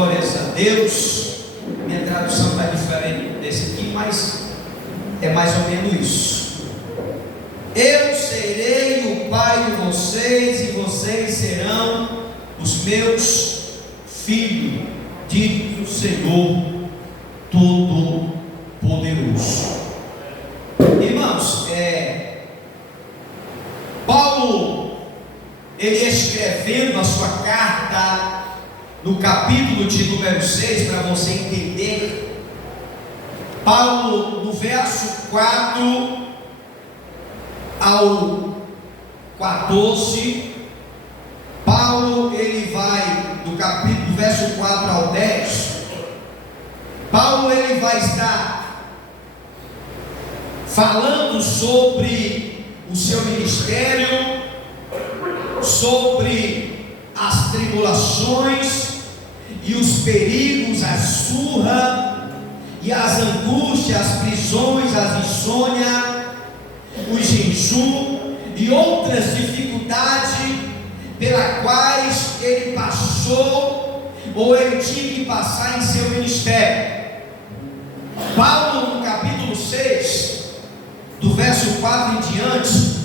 Glórias a Deus. Minha tradução está diferente desse aqui, mas é mais ou menos isso. Eu serei o pai de vocês e vocês serão os meus filhos, diz o Senhor Todo-Poderoso. Irmãos, Paulo, ele escrevendo a sua carta no capítulo de número 6, para você entender, Paulo, no verso 4 ao 14, Paulo, ele vai do capítulo, verso 4 ao 10, Paulo, ele vai estar falando sobre o seu ministério, sobre as tribulações e os perigos, a surra e as angústias, as prisões, as insônias, o jejum e outras dificuldades pelas quais ele passou ou ele tinha que passar em seu ministério. Paulo, no capítulo 6, do verso 4 em diante,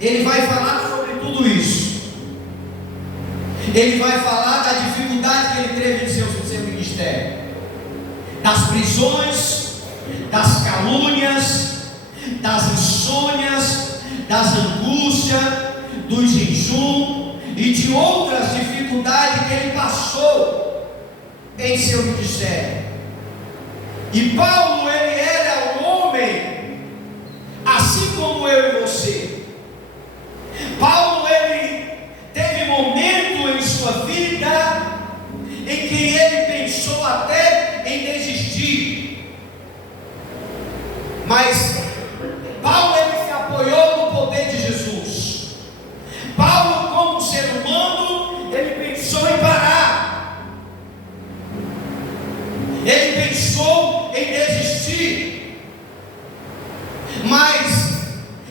ele vai falar sobre tudo isso. Ele vai falar da dificuldade que ele teve em seu ministério, das prisões, das calúnias, das insônias, das angústias, do jejum e de outras dificuldades que ele passou em seu ministério. E Paulo, ele era um homem assim como eu e você. Paulo, ele teve momento em sua vida em que ele pensou até em desistir, mas Paulo, ele se apoiou no poder de Jesus. Paulo, como ser humano, ele pensou em parar, ele pensou em desistir, mas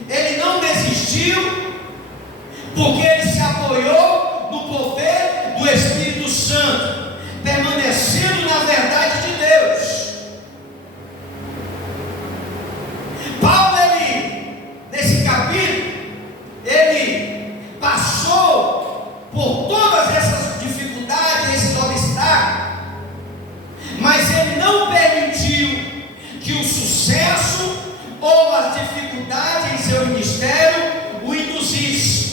ele não desistiu, porque ele se apoiou no poder do Espírito Santo, permanecendo na verdade de Deus. Paulo, ele, nesse capítulo, ele passou por todas essas dificuldades, esses obstáculos, mas ele não permitiu que o sucesso ou as dificuldades em seu ministério o induzisse.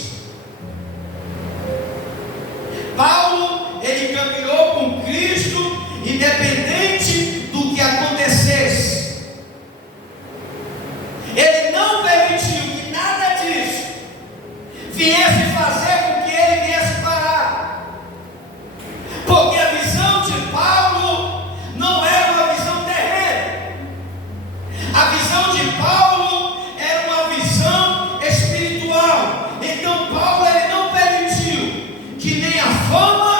Paulo, ele caminhou com Cristo, independente do que acontecesse. Ele não permitiu que nada disso viesse fazer com que ele viesse parar, porque a visão de Paulo não era uma visão terrena. A visão de Paulo era uma visão espiritual. Então Paulo, ele não permitiu que nem a fama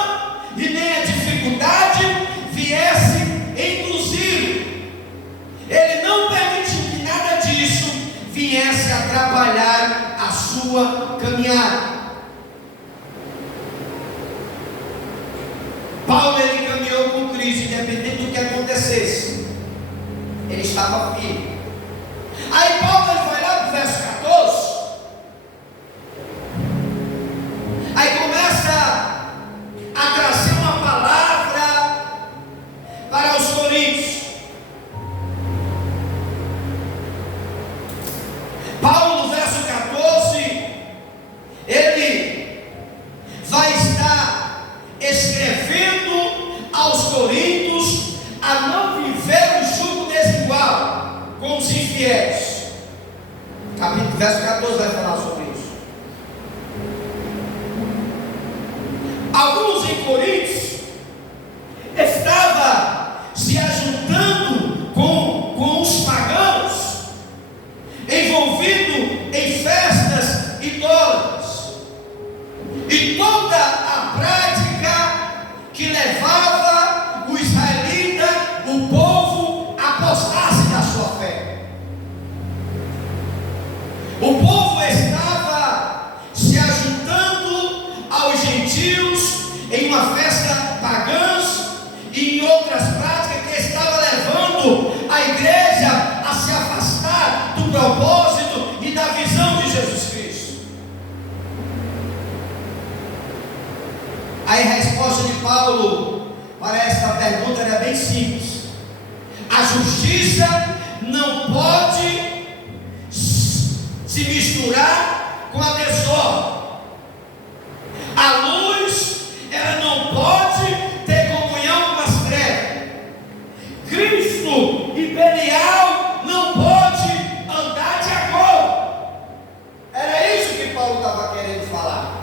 e nem a dificuldade viesse induzir. Ele não permitiu que nada disso viesse atrapalhar a sua caminhada. Paulo, ele caminhou com Cristo, independente do que acontecesse, ele estava firme. Aí Paulo, ele vai lá para o verso 14, aí começa a trazer uma palavra para os coríntios. Paulo, no verso 14, ele vai estar escrevendo aos coríntios a não viver o jugo desigual com os infiéis. Capítulo, verso 14 vai falar sobre isso. Alguns em Coríntios estavam se ajuntando com os pagãos, envolvido em festas idólatras e toda a prática que levava o israelita, o povo, a apostar-se da sua fé. O povo estava se ajuntando aos gentios em uma festa pagã, para esta pergunta é bem simples. A justiça não pode se misturar com a desordem. A luz, ela não pode ter comunhão com as trevas. Cristo e Belial não pode andar de acordo. Era isso que Paulo estava querendo falar.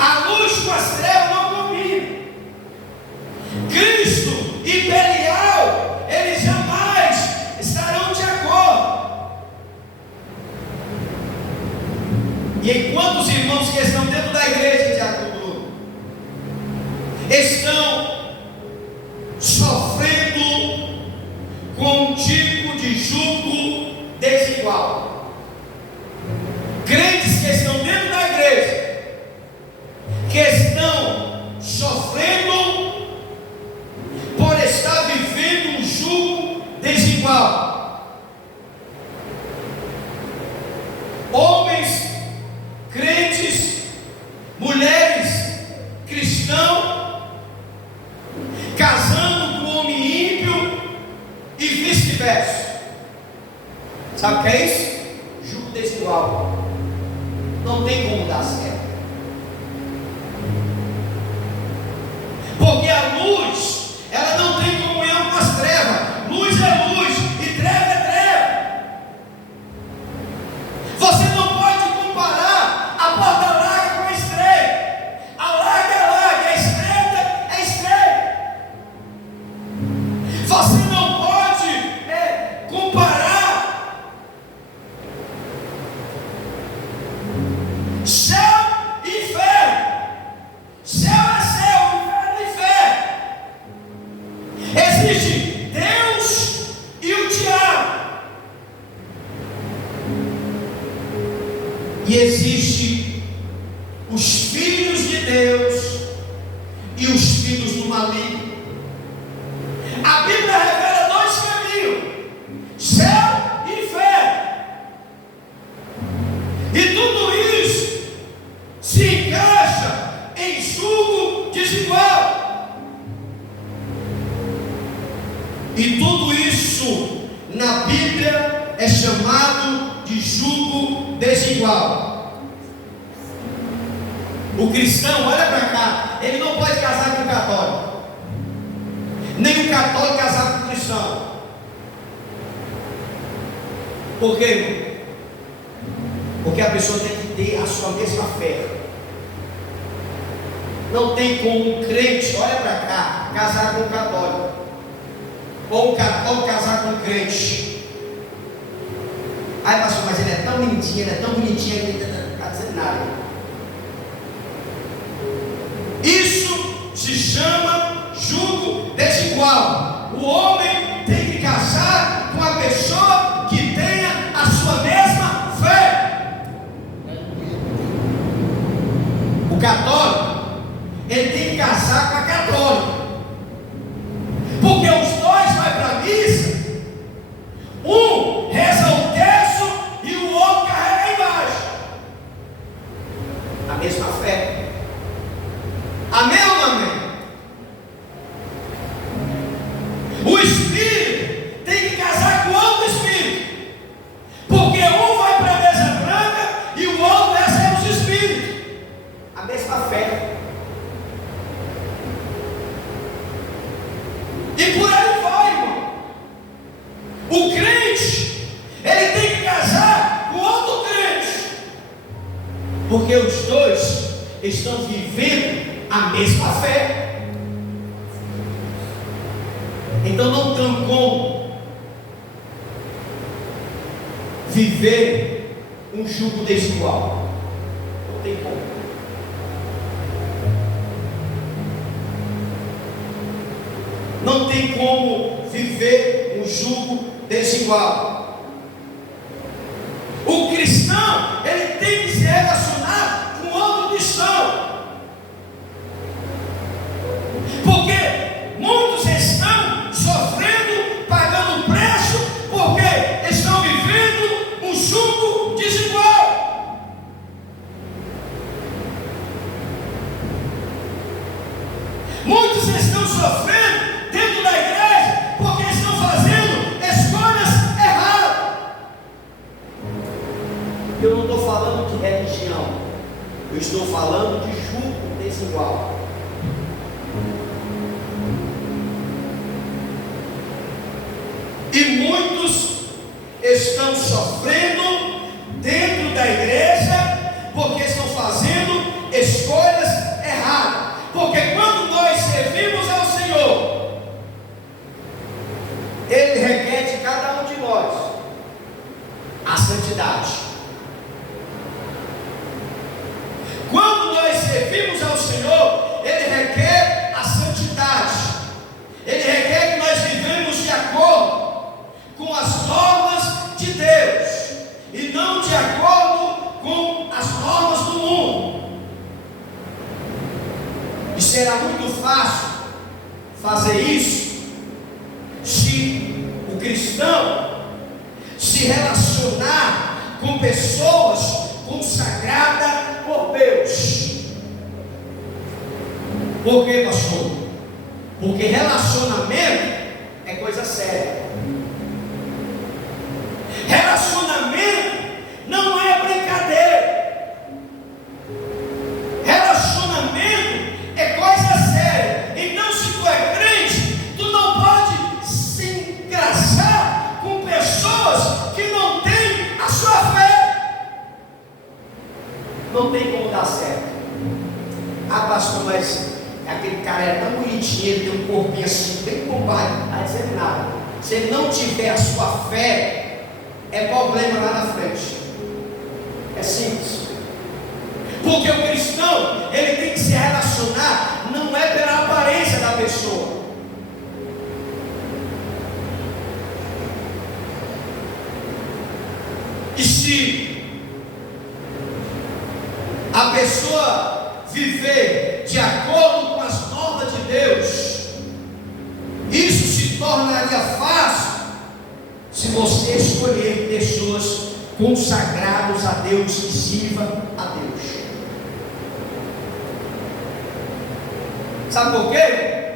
A luz com as trevas não combinam. Cristo e Belial, eles jamais estarão de acordo. E enquanto os irmãos que estão dentro da igreja de Jacob estão sofrendo com um tipo de jugo desigual, crentes que estão dentro da igreja que estão sofrendo por estar vivendo um jugo desigual. Homens crentes, mulheres cristãos, casando com homem ímpio e vice-versa. Sabe o que é isso? Jugo desigual. Não tem como dar certo. Porque a luz, ela não tem comunhão com as trevas. Luz é luz e treva é treva. Você não pode comparar a porta larga com a estreita. A larga é larga, a estreita é estreita. Você não pode comparar céu e inferno. Céu é céu, inferno é inferno. Existe Deus e o diabo. E existe os filhos de Deus e os filhos do maligno. A Bíblia revela dois caminhos: céu e inferno. E tudo isso se encaixa em jugo desigual. E tudo isso na Bíblia é chamado de jugo desigual. O cristão, olha para cá, ele não pode casar com o católico, nem o católico casar com o cristão. Por quê? Porque a pessoa tem que ter a sua mesma fé. Não tem como um crente, olha para cá, casar com um católico, ou um católico casar com um crente. Ai, pastor, mas ele é tão bonitinho, ele é tão bonitinho, ele não está dizendo nada. Isso se chama jugo desigual. O homem tem que casar com a pessoa que tenha a sua mesma fé. O católico, ele tem que casar com a católica, porque os dois vão para a missa, um reza o terço e o outro carrega embaixo. A mesma fé. Amém ou não amém? O espírito tem que casar com outro espírito, porque um vai para a mesa branca e o outro recebe os espíritos. A mesma fé. E por aí vai, irmão. O crente, ele tem que casar com outro crente, porque os dois estão vivendo a mesma fé. Então não tem como viver um jugo desigual. Não tem como. Não tem como viver um jugo desigual. O cristão, ele tem que se relacionar com outro cristão, porque muitos estão sofrendo, pagando preço, porque estão vivendo um jugo desigual. Eu estou falando de jugo desigual. E muitos estão sofrendo dentro da igreja porque estão fazendo escolhas erradas. Porque quando nós servimos ao Senhor, Ele requer de cada um de nós a santidade. Quando nós servimos ao Senhor, Ele requer a santidade. Ele requer que nós vivamos de acordo com as normas de Deus e não de acordo com as normas do mundo. E será muito fácil fazer isso se o cristão se relacionar com pessoas consagradas por Deus. Por quê, pastor? Porque relacionamento é coisa séria. Relacionamento não é brincadeira. Relacionamento é coisa séria. Então, se tu é crente, tu não pode se engraçar com pessoas que não têm a sua fé. Não tem como dar certo. Ah, pastor, mas aquele cara é tão bonitinho, ele tem um corpinho assim, bem bombado, não está dizendo nada. Se ele não tiver a sua fé, é problema lá na frente. É simples. Porque o cristão, ele tem que se relacionar, não é pela aparência da pessoa. E se a pessoa viver de acordo com as normas de Deus, isso se tornaria fácil se você escolher pessoas consagradas a Deus, que sirvam a Deus. Sabe por quê?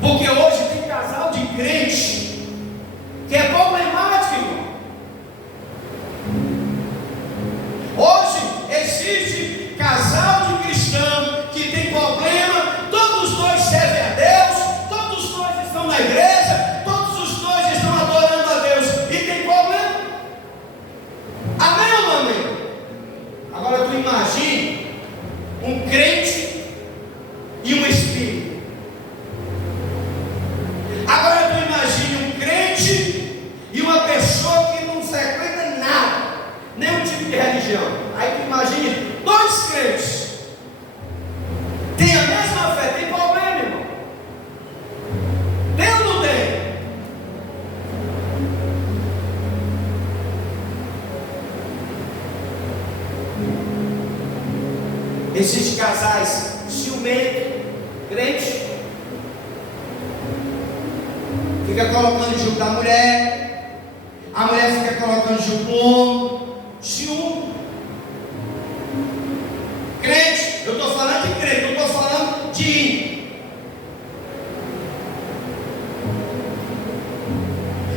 Porque hoje tem casal de crente que é problemático, irmão. Hoje existe casal de cristão que tem problema, todos os dois servem a Deus, todos os dois estão na igreja, todos os dois estão adorando a Deus, e tem problema. Amém ou não amém? Agora tu imagine um crente e um espírito. Agora tu imagine um crente e uma pessoa que não frequenta nada, nenhum tipo de religião. Aí tu imagine dois crentes, tem a mesma fé, tem problema, irmão. Tem ou não tem? Existem casais ciumentos, crente, fica colocando junto da mulher, a mulher fica colocando junto do homem, ciúme. Crente, eu estou falando de crente, eu estou falando de ímpio.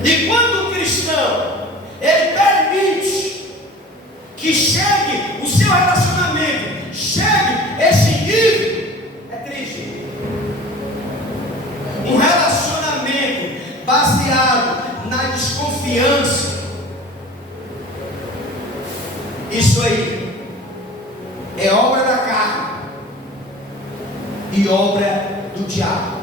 E quando o cristão, ele permite que chegue o seu relacionamento, chegue esse nível, é triste. Um relacionamento baseado na desconfiança, isso aí é obra da carne e obra do diabo.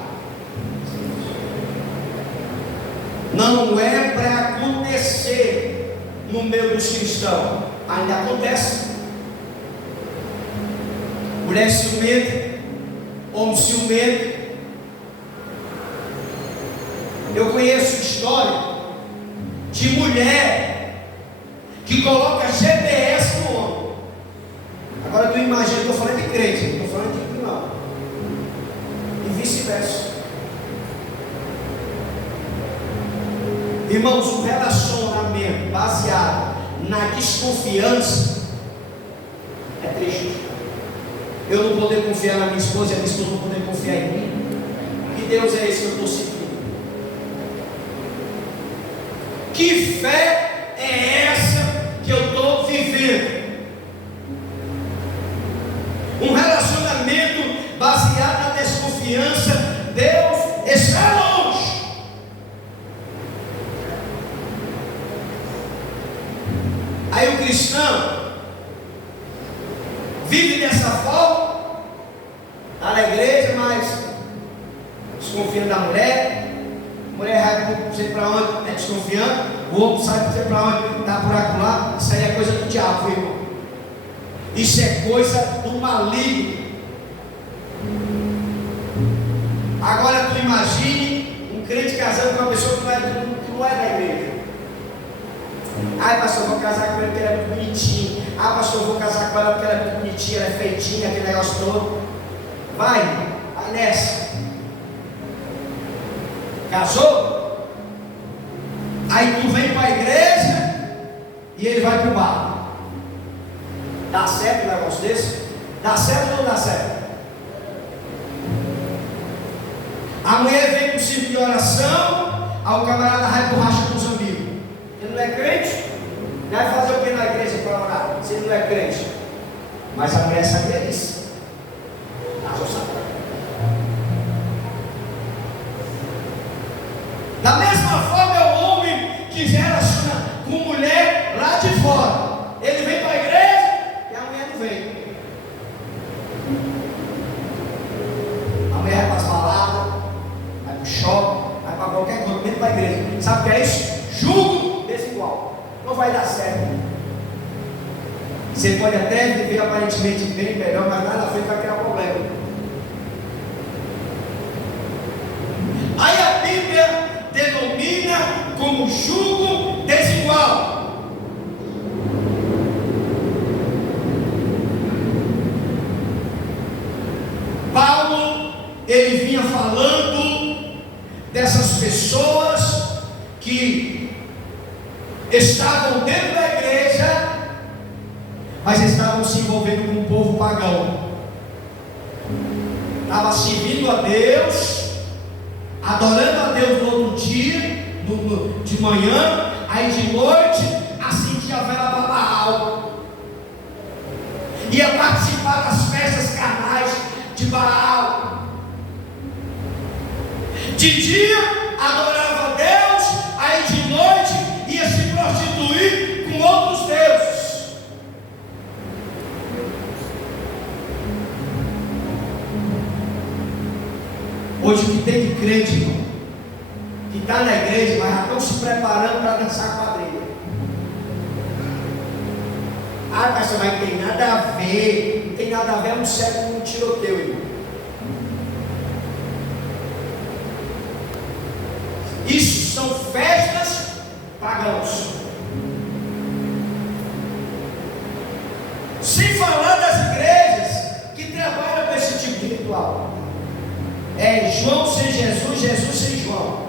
Não é para acontecer no meio dos cristãos, ainda acontece. Mulher ciumenta, homem ciumento. Eu conheço história de mulher que coloca GPS no homem. Agora tu imagina, eu estou falando de crente, não estou falando de ímpio não. E vice-versa. Irmãos, um relacionamento baseado na desconfiança é triste. Eu não poder confiar na minha esposa e a minha esposa não poder confiar em mim. Que Deus é esse que eu estou seguindo? Que fé é essa que eu estou vivendo? baseado na desconfiança, Deus está longe. Aí o cristão vive dessa forma, está na igreja, mas desconfiando da mulher, a mulher vai não sei para onde, desconfiando, o outro sai não sei para onde, está por acolá. Isso aí é coisa do diabo, irmão. Isso é coisa do maligno. Agora tu imagine um crente casando com uma pessoa que não é da igreja. Ai, pastor, eu vou casar com ele porque ele é muito bonitinho. Ah, pastor, eu vou casar com ela porque ela é muito bonitinha, ela é feitinha, aquele negócio todo. Vai nessa. Casou? Aí tu vem para a igreja e ele vai para o bar. Dá certo um negócio desse? Dá certo ou não dá certo? A mulher vem com o círculo de oração, aí o camarada vai borracha com os amigos. Ele não é crente? Vai fazer o que na igreja para orar? Se ele não é crente. Mas a mulher sabia isso. Casou sabendo. Da mesma forma é o homem que se relaciona com mulher lá de fora. Ele vem para a igreja e a mulher não vem. A mulher vai para as baladas, vai para o shopping, vai para qualquer coisa, dentro da igreja. Sabe o que é isso? Julgo desigual. Não vai dar certo. Você pode até viver aparentemente bem, melhor, mas lá na frente vai criar problema. Aí a Bíblia denomina como jugo desigual. Paulo, ele vinha falando dessas pessoas que estavam dentro da igreja, mas estavam se envolvendo com o povo pagão. Estava servindo a Deus, adorando a Deus no outro dia, de manhã, aí de noite acendia a vela para Baal, ia participar das festas carnais de Baal. De dia adorava a Deus, aí de noite ia se prostituir com outros deuses. Hoje o que tem de crente, irmão, que está na igreja, mas já estão se preparando para dançar quadrilha. Ah, pastor, mas não tem nada a ver. Não tem nada a ver, é um século, um tiroteio, irmão. Isso são festas pagãos. Sem falar das igrejas que trabalham com esse tipo de ritual. É João sem Jesus, Jesus sem João.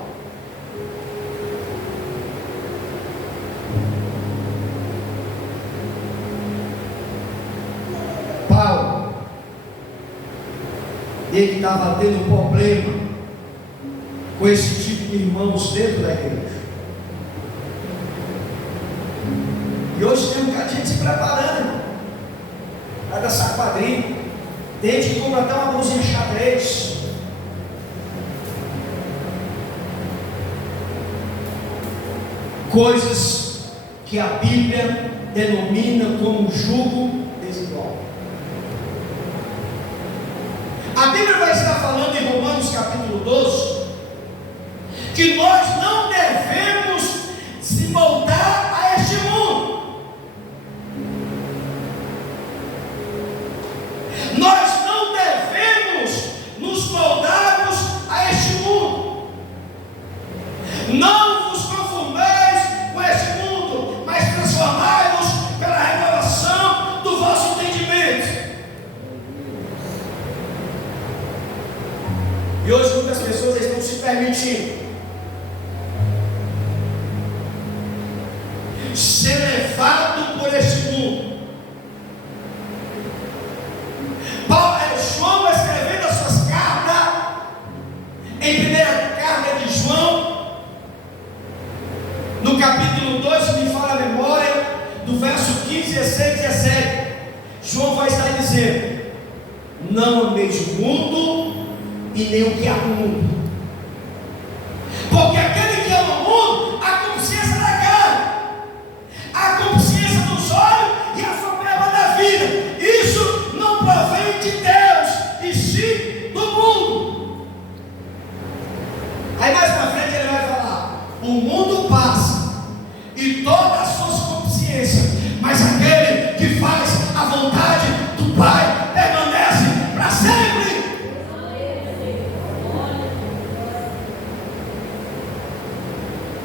Paulo, ele estava tendo problema com esse tipo de irmãos dentro da igreja. E hoje tem um bocado de gente se preparando para dançar quadrilha. Tem gente que compra até uma blusinha xadrez. Coisas que a Bíblia denomina como jugo desigual. A Bíblia vai estar falando em Romanos capítulo 12 que nós não devemos se moldar a este mundo. Nós não devemos nos moldarmos a este mundo. Não vos conformais com este mundo, mas transformai-vos pela renovação do vosso entendimento. E hoje muitas pessoas estão se permitindo ser levado por este mundo. João escrevendo as suas cartas, em primeira carta de João, no capítulo 2, se me fala a memória, do verso 15, 16, 17, João vai estar dizendo: não ameis o mundo e nem o que há no mundo. Porque aquele que ama o mundo, a consciência da carne, a consciência dos olhos e a soberba da vida, isso não provém de Deus, e sim do mundo. Aí mais para frente ele vai falar: o mundo passa e todas as suas consciências, mas aquele que faz a vontade do Pai permanece para sempre.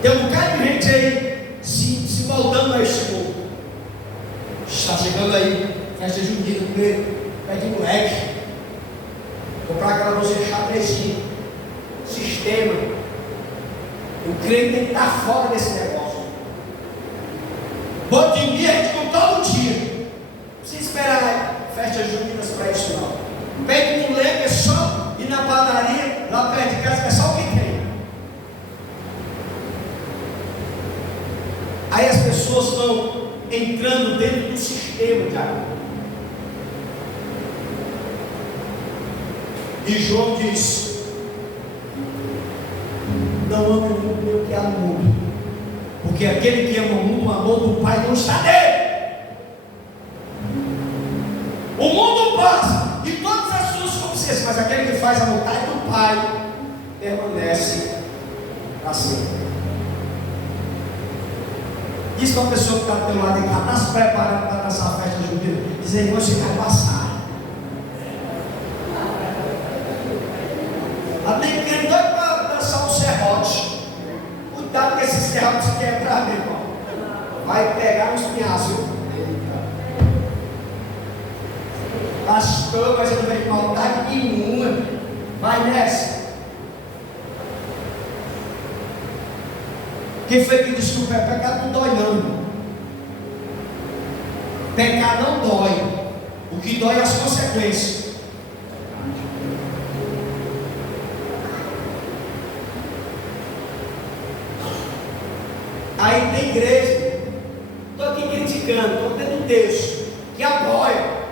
Tem um bocado de gente aí se moldando a este mundo. Está chegando aí, festa junina, pé de moleque, comprar aquela bolsa xadrezinha, sistema. O crente tem que estar fora desse negócio. Bom de dia a gente compra todo dia. Não precisa esperar festas juninas para isso não. Pé de moleque é só ir na padaria, lá perto de casa, que é só o que tem. Aí as pessoas estão entrando dentro do sistema de água. E João diz: não ame o mundo nem o que há no mundo, porque aquele que ama o mundo, o amor do Pai não está nele. O mundo passa e todas as suas consciências, mas aquele que faz a vontade do Pai permanece para sempre. Diz para a pessoa que está do teu lado e está se preparando para dançar a festa junina, diz: irmão, você vai passar. Ela tem que ir doido para dançar um serrote. Cuidado com esse serrote se quebrar, meu irmão. Vai pegar uns pinhaços. Pastor, mas eu não vejo maldade nenhuma. Vai nessa. Quem foi que disse que o pecado não dói não, irmão? Pecado não dói. O que dói é as consequências. Aí tem igreja, estou aqui criticando, estou tendo um texto que apoia.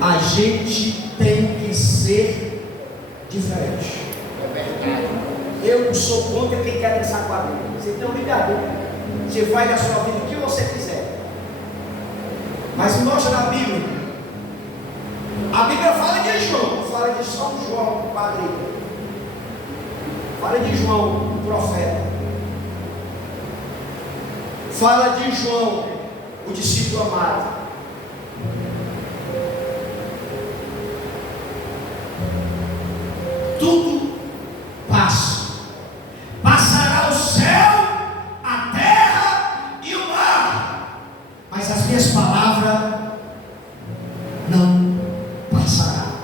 A gente tem que ser diferente. Eu não sou contra quem quer dançar quadrilha. Você tem um ligador. Você faz da sua vida o que você quiser. Mas mostra na Bíblia. A Bíblia fala de João, fala de São João, quadrilha. Fala de João, o profeta. Fala de João, o discípulo amado. Tudo passa. Passará o céu, a terra e o mar, mas as minhas palavras não passarão.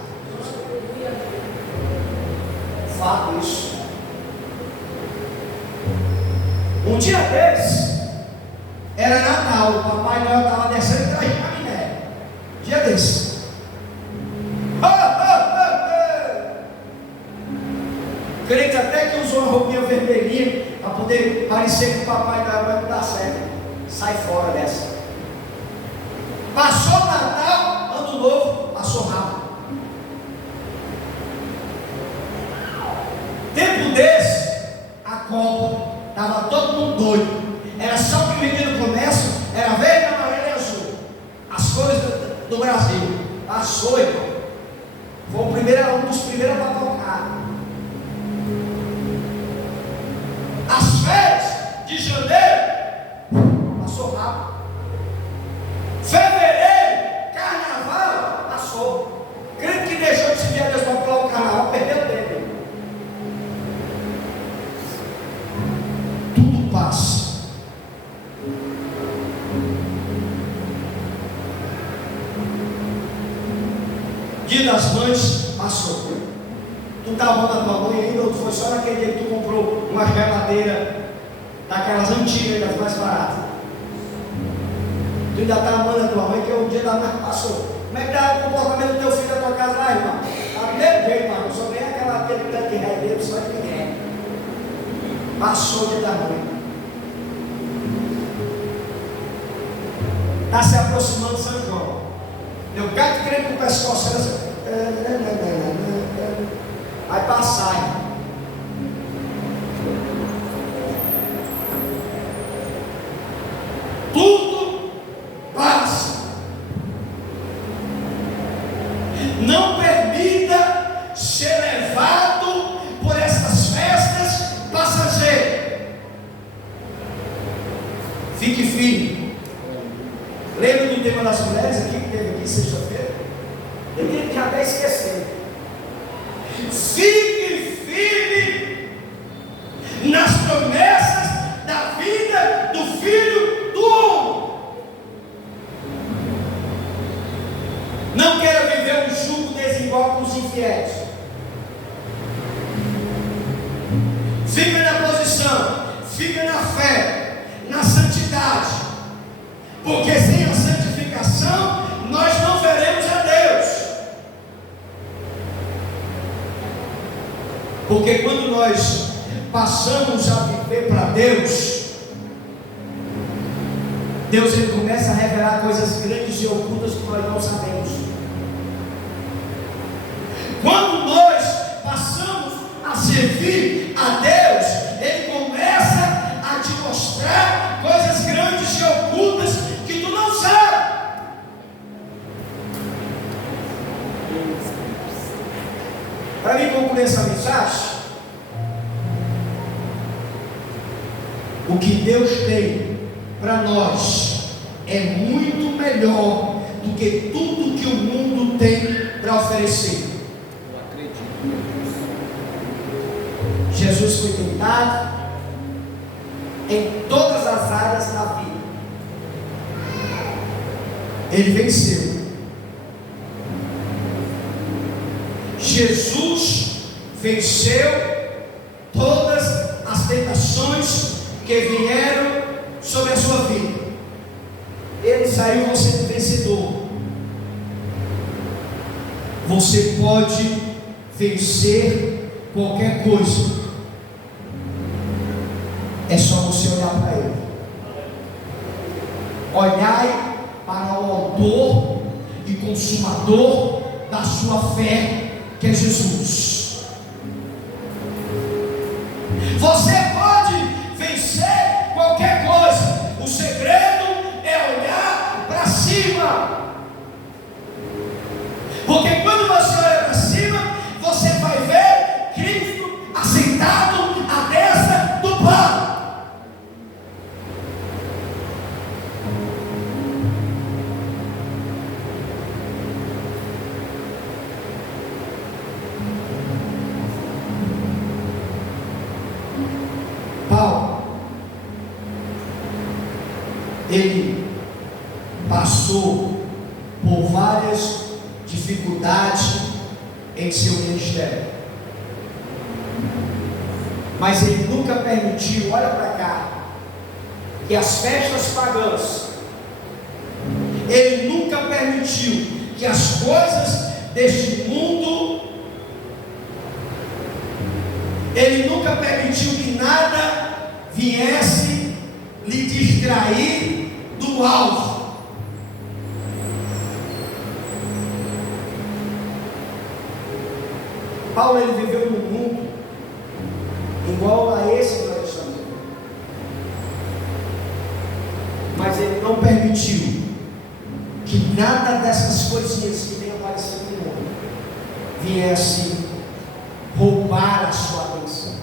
Fato isso. Um dia desses, era Natal, o Papai Noel estava descendo e trazendo a minéria. Dia desses. Crente até que usou uma roupinha vermelhinha para poder parecer que o Papai Noel vai dar certo. Sai fora dessa. Passou o Natal, Ano Novo, passou rápido. Tempo desse, a Copa, estava todo mundo doido. Era só que o menino comércio, era verde, amarelo e azul. As cores do Brasil. Passou, irmão. Foi o primeiro, um dos primeiros para tocar. As férias de janeiro passou rápido. Fevereiro, carnaval, passou. Crente que deixou de seguir a Deus para pular o carnaval, perdeu tempo. Tudo passa. Dia das Mães passou. Tu está amando a tua mãe ainda, ou foi só naquele dia que tu comprou uma geladeira daquelas antigas, das mais baratas? Tu ainda está amando a tua mãe, que é o dia da mãe que passou. Como é que está o comportamento do teu filho da tua casa lá, irmão? Está do mesmo jeito, irmão. Só vem aquele tanque de ré dele, só de ninguém. Passou o dia da mãe. Está se aproximando de São João. Eu quero crer com o pescoço assim. Vai passar. Tudo passa. Não permita ser levado por essas festas passageiras. Fique firme. Lembra do tema das mulheres aqui que teve aqui sexta-feira? Eu queria que já até esqueceu. Fique firme nas promessas da vida do Filho do Homem. Não queira viver um jugo desigual com os infiéis. Fica na posição, fica na fé, na santidade, porque sem a santificação nós não veremos a Deus. Porque quando nós passamos a viver para Deus, Deus ele começa a revelar coisas grandes e ocultas que nós não sabemos. Quando nós passamos a servir a Deus, Ele começa a te mostrar coisas grandes e ocultas que tu não sabe. Para mim concluir essa mensagem, o que Deus tem para nós é muito melhor do que tudo que o mundo tem para oferecer. Eu acredito. Jesus foi tentado em todas as áreas da vida. Ele venceu. Jesus venceu todas as tentações que vieram sobre a sua vida. Ele saiu você vencedor. Você pode vencer qualquer coisa. É só você olhar para Ele. Olhai para o autor e consumador da sua fé, que é Jesus. Você pode vencer qualquer coisa. O segredo é olhar para cima. Porque quando você olha para cima, você vai ver Cristo assentado à destra do Pai. Paulo, ele passou por várias dificuldades em seu ministério, mas ele nunca permitiu, olha para cá, que as festas pagãs, ele nunca permitiu que as coisas deste mundo, ele nunca permitiu que nada viesse lhe distrair do alvo. Paulo ele viveu num mundo igual a esse que nós estamos vivendo, mas ele não permitiu que nada dessas coisinhas que vem aparecendo no mundo viesse roubar a sua atenção,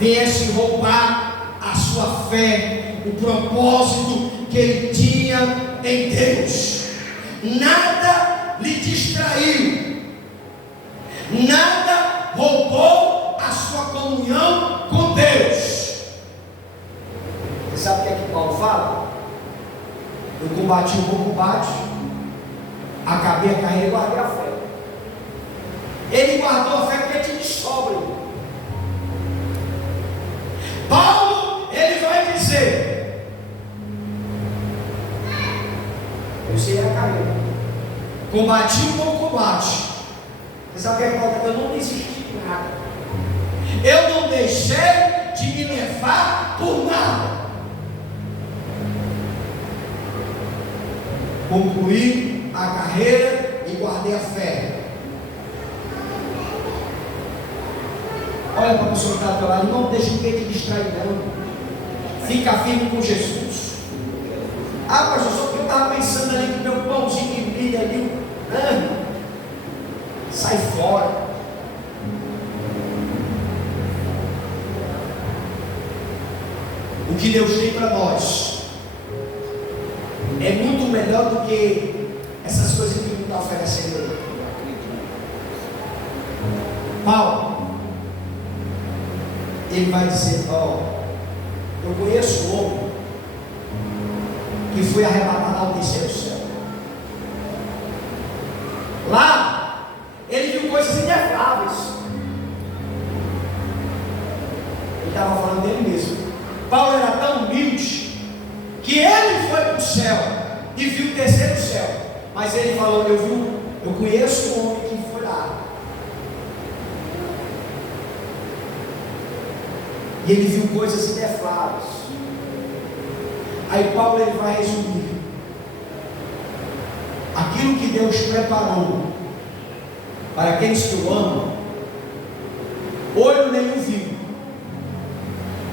viesse roubar a sua fé, o propósito que ele tinha em Deus. Nada lhe distraiu, nada roubou a sua comunhão com Deus. Você sabe o que é que Paulo fala? Eu combati o bom combate, acabei a carreira e guardei a fé. Ele guardou a fé porque tinha de sobra. Paulo, ele vai dizer: eu sei a carreira, combati o bom combate. Você sabe o que é que eu não desisti de nada. Eu não deixei de me levar por nada. concluí a carreira e guardei a fé. Olha para a pessoa que está do teu lado, não deixe ninguém te distrair não. Fica firme com Jesus. Ah, pastor, só que eu estava pensando ali que o meu pãozinho que brilha ali, sai fora. O que Deus tem para nós é muito melhor do que essas coisas que o mundo está oferecendo. Paulo, ele vai dizer: eu conheço um homem que foi arrebatado ao terceiro céu. Lá, ele viu coisas inefáveis. Ele estava falando dele mesmo. Paulo era tão humilde que ele foi para o céu e viu o terceiro céu. Mas ele falou: eu conheço um homem que foi lá. E ele viu coisas inefáveis. Aí Paulo ele vai resumir aquilo que Deus preparou para aqueles que o amam. Olho nenhum viu,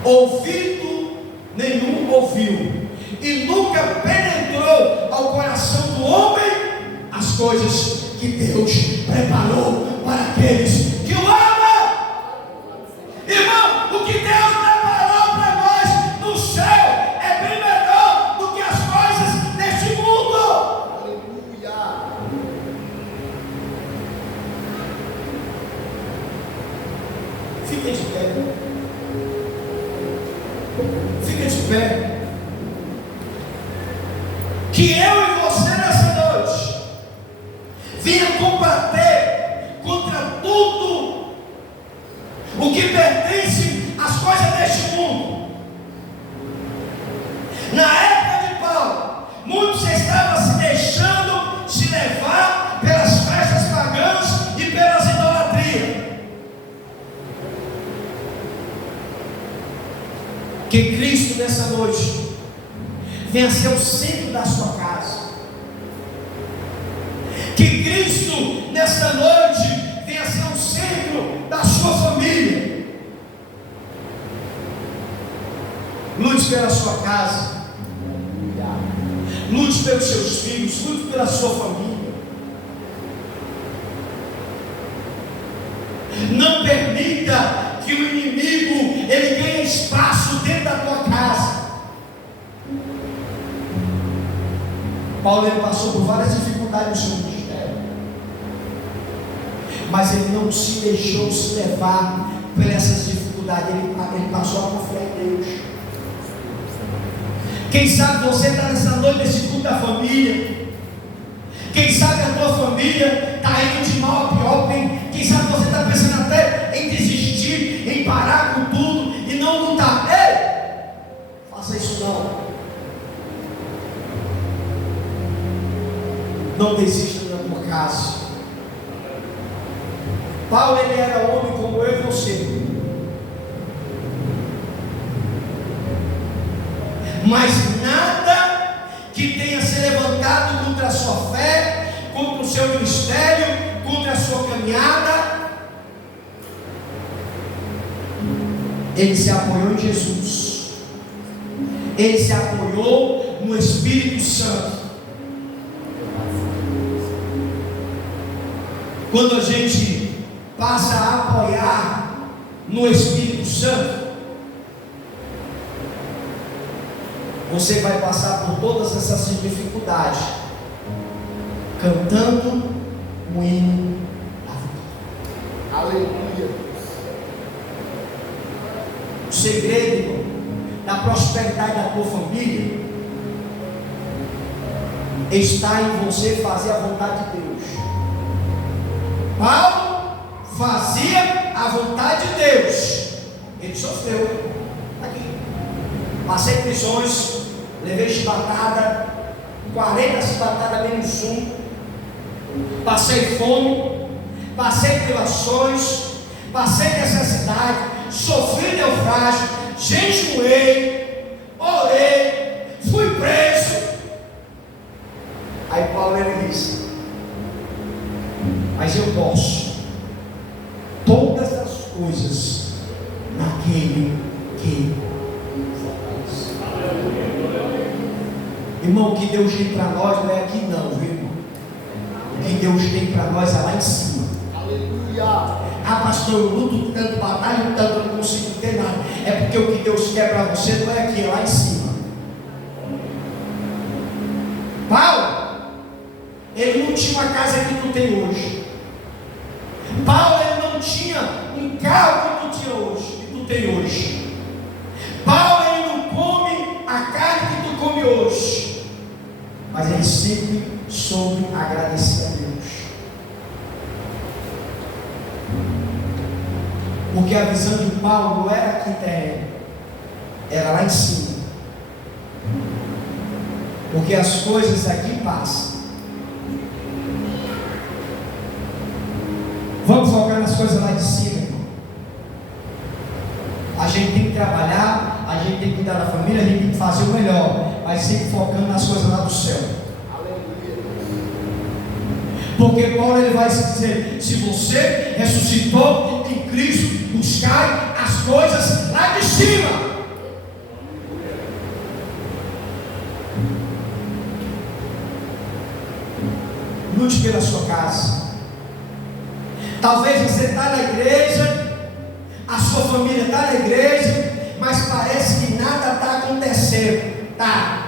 ouvido nenhum ouviu, e nunca penetrou ao coração do homem as coisas que Deus preparou para aqueles que o amam. Irmão, o que Deus preparou para nós no céu é bem melhor do que as coisas deste mundo. Aleluia. Fiquem de pé. Fiquem de pé. Que eu e você nessa noite venha combater contra tudo o que pertence às coisas deste mundo. Na época de Paulo, muitos estavam se deixando se levar pelas festas pagãs e pelas idolatrias. Que Cristo nessa noite venha ser o centro da sua casa. Que Cristo nessa noite venha ser o centro da sua família. Lute pela sua casa, lute pelos seus filhos, lute pela sua família. Não permita que o inimigo ele ganhe espaço dentro da tua casa. Paulo ele passou por várias dificuldades no seu ministério, mas ele não se deixou se levar por essas dificuldades. Ele passou a confiar em Deus. Quem sabe você está nessa noite nesse culto da família. Quem sabe a tua família está indo de mal a pior. Quem sabe você está pensando até em desistir, em parar com tudo e não lutar. Ei, faça isso não. Não desista da tua casa. Paulo ele era homem como eu e você, mas nada que tenha se levantado contra a sua fé, contra o seu ministério, contra a sua caminhada. Ele se apoiou em Jesus, ele se apoiou no Espírito Santo. Quando a gente passa a apoiar no Espírito Santo, você vai passar por todas essas dificuldades cantando o hino da vitória. Aleluia. O segredo da prosperidade da tua família está em você fazer a vontade de Deus. Paulo fazia a vontade de Deus. Ele sofreu aqui. Passei prisões, levei chibatada, 40 chibatadas menos um. Passei fome, passei privações, passei necessidade, sofri naufrágio, jejuei, orei, fui preso. Aí mas eu posso todas as coisas naquele que fortalece. Irmão, o que Deus tem para nós não é aqui não, viu, irmão? O que Deus tem para nós é lá em cima. Aleluia. Ah, pastor, eu luto tanto, batalho tanto, eu não consigo ter nada. É porque o que Deus quer para você não é aqui, é lá em cima. Paulo, ele não tinha uma casa que tu tem hoje. Paulo, ele não tinha um carro que tu tinha hoje, que tu tem hoje. Paulo, ele não come a carne que tu come hoje, mas ele sempre soube agradecer a Deus. Porque a visão de Paulo não era aqui terreno, era lá em cima. Porque as coisas aqui passam. Vamos focar nas coisas lá de cima, irmão. A gente tem que trabalhar, a gente tem que cuidar da família, a gente tem que fazer o melhor, mas sempre focando nas coisas lá do céu. Porque Paulo, ele vai se dizer: se você ressuscitou em Cristo, buscai as coisas lá de cima. Lute pela sua casa. Talvez você está na igreja, a sua família está na igreja, mas parece que nada está acontecendo. Tá.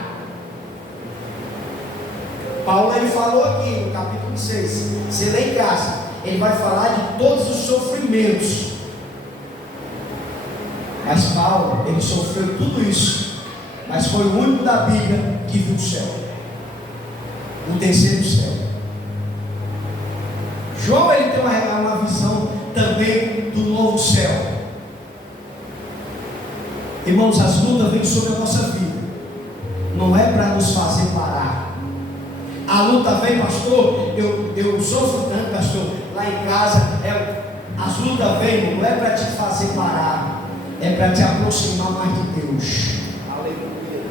Paulo, ele falou aqui no capítulo 6, você lê em casa, ele vai falar de todos os sofrimentos. Mas Paulo, ele sofreu tudo isso, mas foi o único da Bíblia que viu o céu, o terceiro céu. João, ele tem uma visão também do novo céu. Irmãos, as lutas vêm sobre a nossa vida, não é para nos fazer parar. A luta vem, pastor, eu sofro tanto, pastor, lá em casa, as lutas vêm, não é para te fazer parar, é para te aproximar mais de Deus. Aleluia.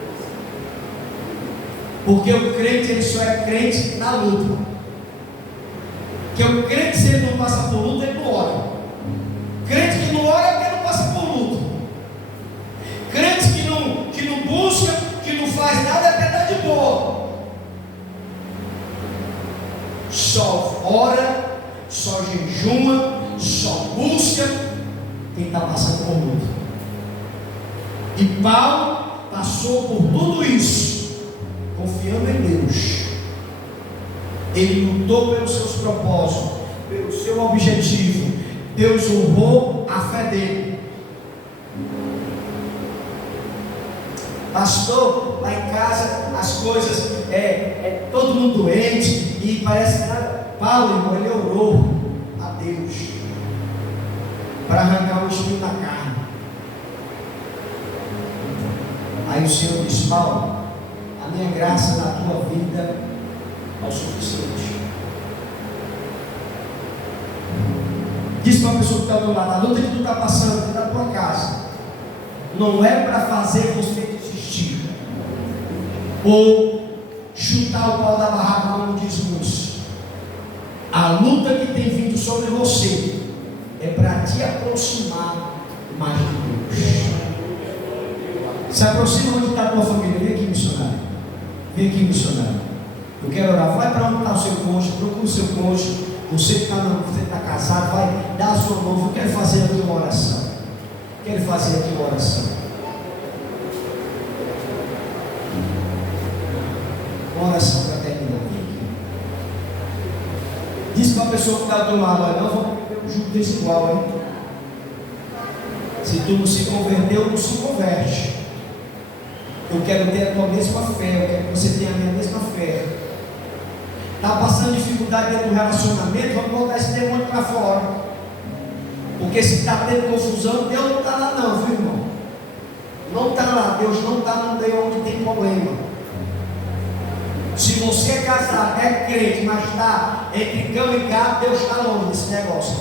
Porque o crente, ele só é crente na luta. Que o crente, se ele não passa por luta, ele não ora. Crente que não ora é porque não passa por luta. Crente que não busca, que não faz nada, é porque está de boa. Só ora, só jejuma, só busca quem está passando por luta. E Paulo passou por tudo isso, confiando em Deus. Ele lutou pelos seus propósitos, pelo seu objetivo. Deus honrou a fé dele. Pastor, lá em casa as coisas todo mundo doente e parece nada. Paulo, irmão, ele orou a Deus para arrancar o espinho da carne. Aí o Senhor disse: Paulo, a minha graça na tua vida é o suficiente. Diz para a pessoa que está do lado: a luta que tu está passando aqui na tua casa não é para fazer você desistir ou chutar o pau da barraca, como diz muitos. A luta que tem vindo sobre você é para te aproximar mais de Deus. Se aproxima onde está a tua família. Vem aqui, missionário. Vem aqui, missionário. Eu quero orar. Vai para onde está o seu cônjuge. Procura o seu cônjuge. Você que está casado, vai dar a sua mão. Eu quero fazer aqui uma oração. Quero fazer aqui uma oração. Uma oração para terminar. Diz para a pessoa que está do lado: olha, não vamos viver um jugo desigual, hein? Se tu não se converteu, não se converte. Eu quero ter a tua mesma fé. Eu quero que você tenha a minha mesma fé. Está passando dificuldade dentro do relacionamento? Vamos botar esse demônio para fora. Porque se está tendo confusão, Deus não está lá não, viu, irmão? Não está lá. Deus não está no meio onde tem problema. Se você é casado, é crente, mas está entre cão e gato, Deus está longe desse negócio.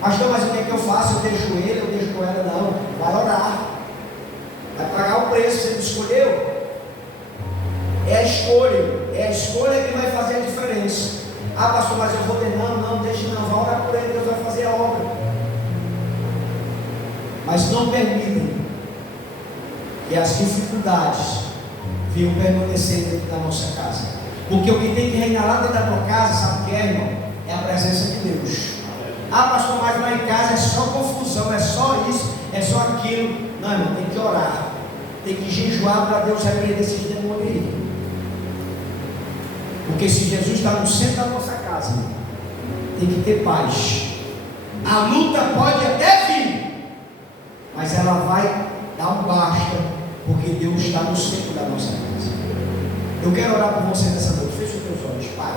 Pastor, mas o que é que eu faço? Eu deixo ele, eu deixo ela? Não, vai orar. Vai pagar o preço. Você não escolheu? É a escolha que vai fazer a diferença. Ah, pastor, mas eu vou não, deixa não, vai orar por ele, Deus vai fazer a obra. Mas não permitam que as dificuldades venham permanecer dentro da nossa casa. Porque o que tem que reinar lá dentro da tua casa, sabe o que é, irmão? É a presença de Deus. Ah, pastor, mas lá em casa é só confusão, é só isso, é só aquilo. Não, irmão, tem que orar, tem que jejuar para Deus repreender esses demônios aí. Porque se Jesus está no centro da nossa casa, tem que ter paz. A luta pode até vir, mas ela vai dar um basta, porque Deus está no centro da nossa casa. Eu quero orar por você nessa noite. Feche os teus olhos, Pai.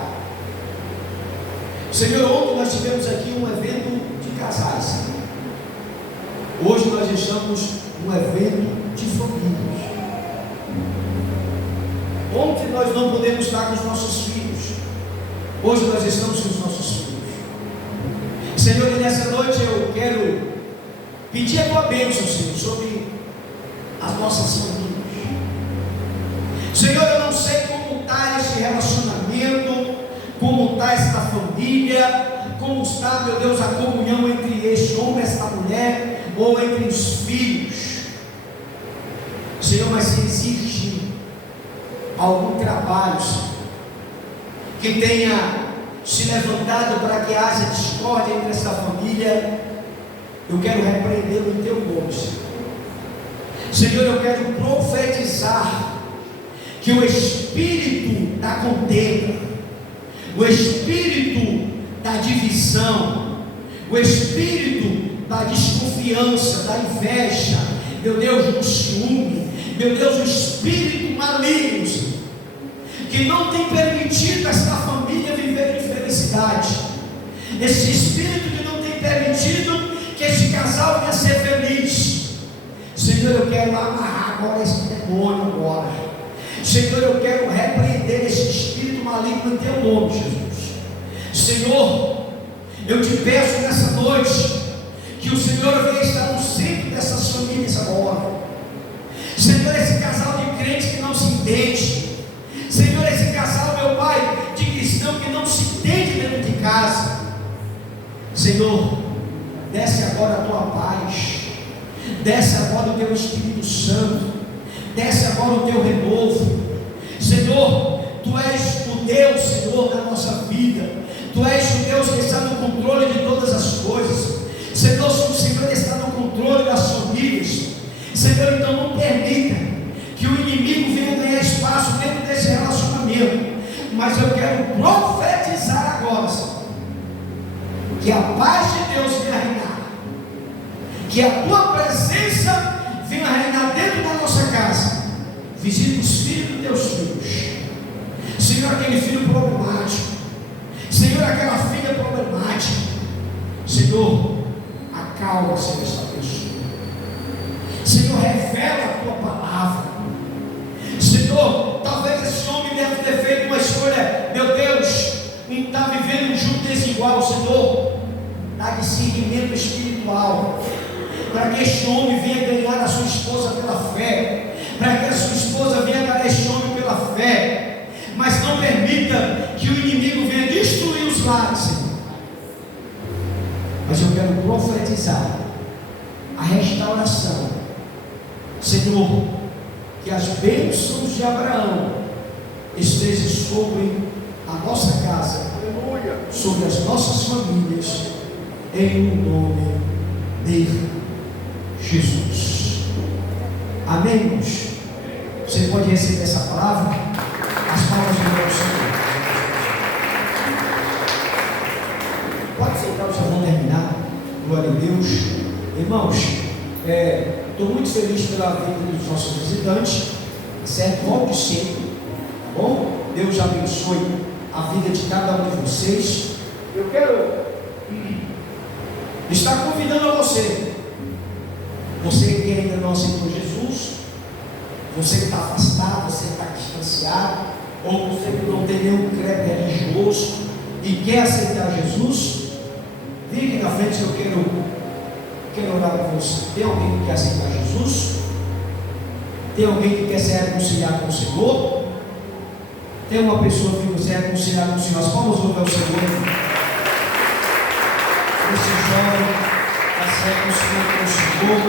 Senhor, ontem nós tivemos aqui um evento de casais. Hoje nós estamos num evento de famílias. Ontem nós não podemos estar com os nossos filhos. Hoje nós estamos com os nossos filhos. Senhor, e nessa noite eu quero pedir a tua bênção, Senhor, sobre as nossas famílias. Senhor, eu não sei como está esse relacionamento, como está esta família, como está, meu Deus, a comunhão entre este homem e esta mulher, ou entre os filhos. Senhor, mas se existe algum trabalho, Senhor, que tenha se levantado para que haja discórdia entre esta família, eu quero repreendê-lo em teu nome, Senhor. Senhor, eu quero profetizar que o espírito da contenda, o espírito da divisão, o espírito da desconfiança, da inveja, meu Deus, do ciúme, meu Deus, o espírito maligno, Senhor, que não tem permitido esta família viver em felicidade, esse espírito que não tem permitido que este casal venha ser feliz. Senhor, eu quero amarrar agora esse demônio agora. Senhor, eu quero repreender esse espírito maligno em teu nome, Jesus. Senhor, eu te peço nessa noite que o Senhor venha estar no centro dessas famílias agora. Senhor, esse casal de crentes que não se entende, Senhor, esse casal, meu Pai, de cristão que não se entende dentro de casa, Senhor, desce agora a tua paz, desce agora o teu Espírito Santo, desce agora o teu renovo. Senhor, tu és o Deus, Senhor, da nossa vida, tu és o Deus que está no controle de todas as coisas. Senhor, se o Senhor está no controle das famílias, Senhor, então não permita que o inimigo venha ganhar espaço dentro desse relacionamento. Mas eu quero profetizar agora, Senhor, que a paz de Deus venha reinar, que a tua presença venha reinar dentro da nossa casa. Visita os filhos dos teus filhos, Senhor, aquele filho problemático, Senhor, aquela filha problemática, Senhor, acalma, Senhor, essa pessoa. Senhor, revela a tua palavra. Senhor, talvez esse homem deve ter feito uma escolha, meu Deus, e está vivendo um jugo desigual. Senhor, dá discernimento espiritual, para que este homem venha ganhar a sua esposa pela fé, para que a sua esposa venha ganhar este homem pela fé. Mas não permita que o inimigo venha destruir os lares, Senhor. Mas eu quero profetizar a restauração, Senhor, que as bênçãos de Abraão estejam sobre a nossa casa, aleluia, sobre as nossas famílias, em nome de Jesus. Amém, irmãos? Você pode receber essa palavra? As palavras do nosso Senhor. Pode sentar, vocês vão terminar. Glória a Deus. Irmãos, estou muito feliz pela vida dos nossos visitantes, certo? Volte sempre, tá bom? Deus abençoe a vida de cada um de vocês. Eu quero estar convidando a você que ainda não aceitou Jesus, você que está afastado, você que está distanciado, ou você que não tem nenhum credo religioso e quer aceitar Jesus, vem aqui na frente que eu quero orar com você. Tem alguém que quer aceitar Jesus? Tem alguém que quer se reconciliar com o Senhor? Tem uma pessoa que você reconciliar com o Senhor. As palmas vão ao Senhor. Esse jovem está se reconciliando com o Senhor.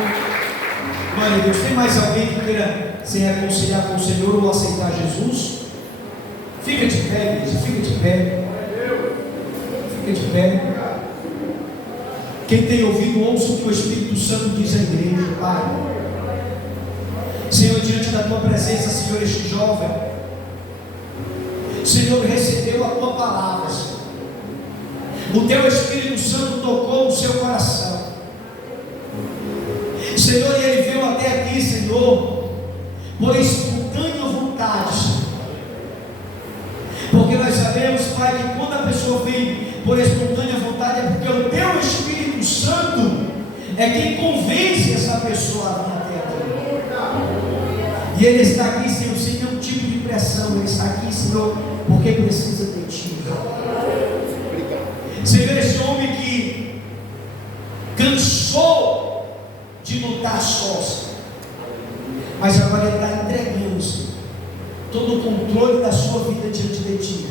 Glória a Deus. Tem mais alguém que queira se reconciliar com o Senhor ou aceitar Jesus? Fica de pé, igreja. Fica de pé. Fica de pé. Quem tem ouvido, ouça o que o Espírito Santo diz à igreja. Pai, Senhor, diante da tua presença, Senhor, este jovem, Senhor, recebeu a tua palavra, Senhor. O teu Espírito Santo tocou o seu coração, Senhor, e ele veio até aqui, Senhor, por espontânea vontade, Senhor. Porque nós sabemos, Pai, que quando a pessoa vem por espontânea vontade, é porque o teu Espírito Santo é quem convence essa pessoa a vir até aqui. E ele está aqui, Senhor, sem nenhum tipo de pressão. Ele está aqui, Senhor, porque precisa de Ti. Senhor, esse homem que cansou de lutar só, mas agora ele está entregando, Senhor, todo o controle da sua vida diante de Ti.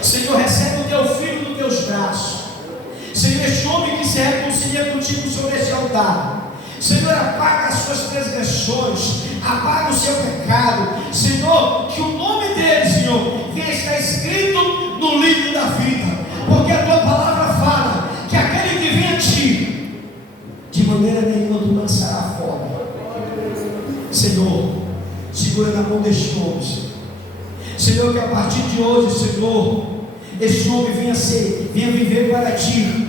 Senhor, recebe o teu filho nos teus braços. Senhor, este homem que se reconcilia contigo sobre esse altar, Senhor, apaga as suas transgressões, apaga o seu pecado, Senhor, que o nome dele, Senhor, venha estar escrito no livro da vida, porque a tua palavra fala que aquele que vem a Ti, de maneira nenhuma tu lançará fora. Senhor, segura na mão deste homem, Senhor. Senhor, que a partir de hoje, Senhor, este homem venha viver para Ti.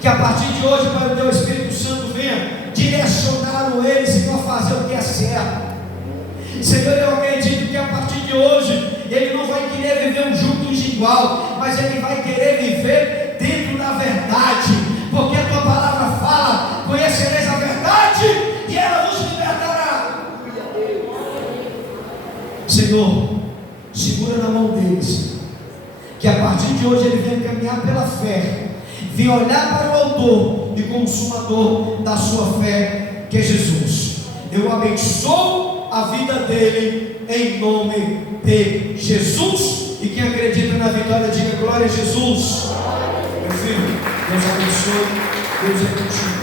Que a partir de hoje, para o Teu Espírito Santo venha direcionar ele, Senhor, a fazer o que é certo. Senhor, eu acredito que a partir de hoje, ele não vai querer viver um junto de igual, mas ele vai querer viver dentro da verdade, porque a Tua palavra fala: conhecereis a verdade e ela vos libertará. Senhor, segura na mão dele, Senhor, que a partir de hoje ele venha caminhar pela fé, venha olhar para o autor e consumador da sua fé, que é Jesus. Eu abençoo a vida dele em nome de Jesus. E quem acredita na vitória, diga glória a Jesus. Meu filho, Deus abençoe, Deus é contigo.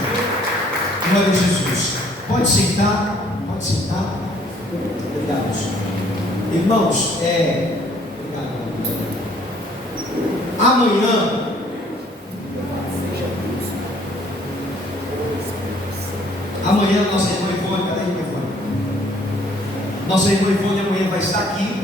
Glória a Jesus. Pode sentar, pode sentar. Obrigado. Irmãos, amanhã nossa irmã Ivone, cadê a irmã Ivone? Nossa irmã Ivone amanhã vai estar aqui